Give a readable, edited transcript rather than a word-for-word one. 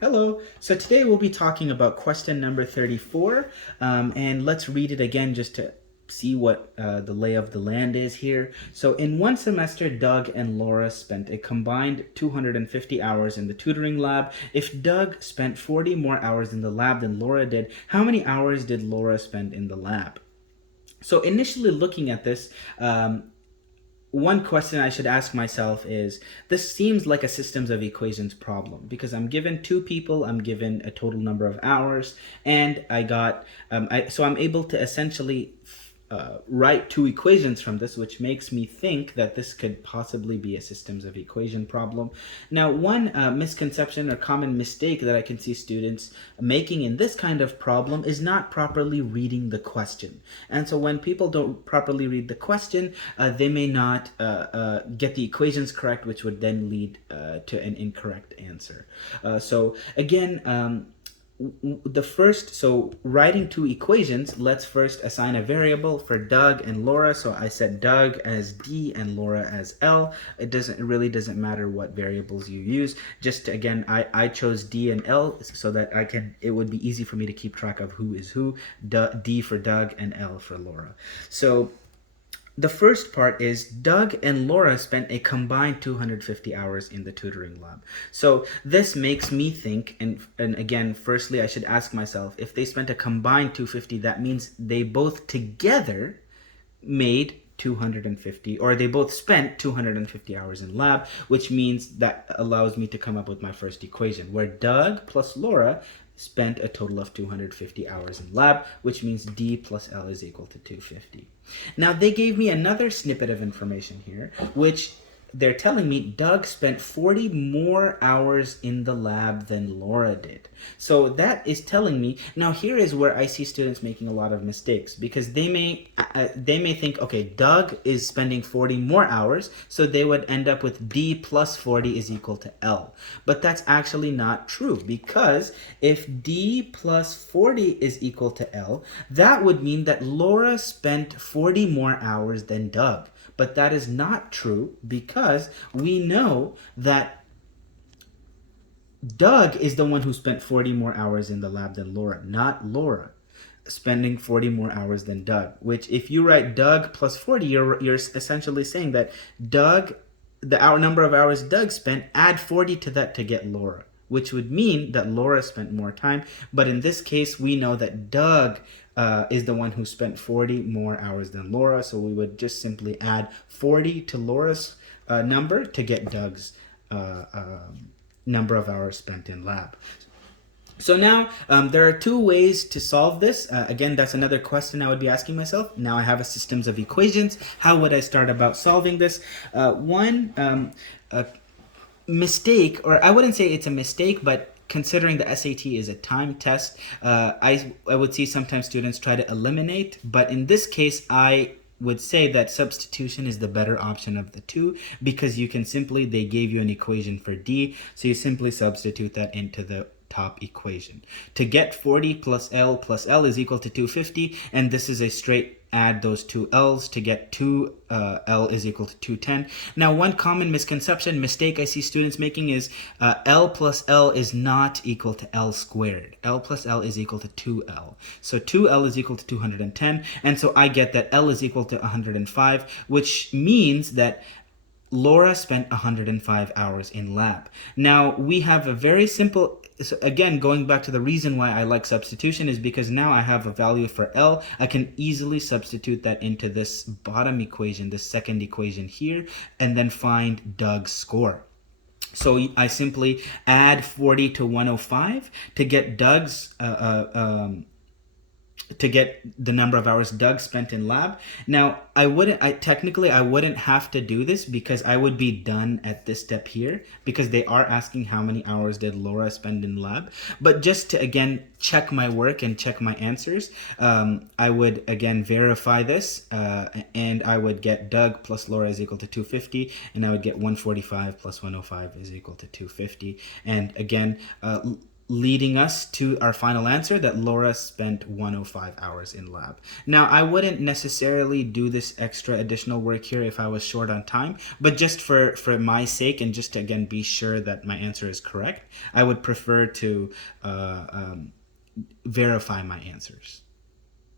Hello. So today we'll be talking about question number 34, and let's read it again just to see what the lay of the land is here. So in one semester, Doug and Laura spent a combined 250 hours in the tutoring lab. If Doug spent 40 more hours in the lab than Laura did, how many hours did Laura spend in the lab? So initially looking at this, one question I should ask myself is, this seems like a systems of equations problem because I'm given two people, I'm given a total number of hours, and so I'm able to essentially write two equations from this, which makes me think that this could possibly be a systems of equation problem. Now, one misconception or common mistake that I can see students making in this kind of problem is not properly reading the question. And so when people don't properly read the question, they may not get the equations correct, which would then lead to an incorrect answer. So again, so writing two equations, let's first assign a variable for Doug and Laura. So I set Doug as D and Laura as L. It really doesn't matter what variables you use. Just to, again, I chose D and L so that it would be easy for me to keep track of who is who. D for Doug and L for Laura. So the first part is Doug and Laura spent a combined 250 hours in the tutoring lab. So this makes me think, and again, firstly, I should ask myself, if they spent a combined 250, that means they both together made 250, or they both spent 250 hours in lab, which means that allows me to come up with my first equation, where Doug plus Laura spent a total of 250 hours in lab, which means D plus L is equal to 250. Now they gave me another snippet of information here, which they're telling me Doug spent 40 more hours in the lab than Laura did. So that is telling me, now here is where I see students making a lot of mistakes, because they may think, okay, Doug is spending 40 more hours, so they would end up with D plus 40 is equal to L. But that's actually not true, because if D plus 40 is equal to L, that would mean that Laura spent 40 more hours than Doug. But that is not true, because we know that Doug is the one who spent 40 more hours in the lab than Laura, not Laura spending 40 more hours than Doug. Which, if you write Doug plus 40, you're essentially saying that number of hours Doug spent, add 40 to that to get Laura, which would mean that Laura spent more time. But in this case, we know that Doug is the one who spent 40 more hours than Laura, so we would just simply add 40 to Laura's number to get Doug's number of hours spent in lab. So now there are two ways to solve this. Again, that's another question I would be asking myself. Now I have a systems of equations. How would I start about solving this? One mistake, or I wouldn't say it's a mistake, but considering the SAT is a time test, I would see sometimes students try to eliminate, but in this case, I would say that substitution is the better option of the two, because they gave you an equation for D, so you simply substitute that into the top equation. To get 40 plus L is equal to 250, and this is a straight add those two L's to get 2L is equal to 210. Now, one common mistake I see students making is L plus L is not equal to L squared. L plus L is equal to 2L. So 2L is equal to 210, and so I get that L is equal to 105, which means that Laura spent 105 hours in lab. Now, we have a very simple, so again, going back to the reason why I like substitution is because now I have a value for L. I can easily substitute that into this bottom equation, the second equation here, and then find Doug's score. So I simply add 40 to 105 to get the number of hours Doug spent in lab. Now, I wouldn't have to do this, because I would be done at this step here, because they are asking how many hours did Laura spend in lab. But just to, again, check my work and check my answers, I would, again, verify this, and I would get Doug plus Laura is equal to 250, and I would get 145 plus 105 is equal to 250. And again, leading us to our final answer that Laura spent 105 hours in lab. Now, I wouldn't necessarily do this extra additional work here if I was short on time, but just for my sake and just to again be sure that my answer is correct, I would prefer to verify my answers.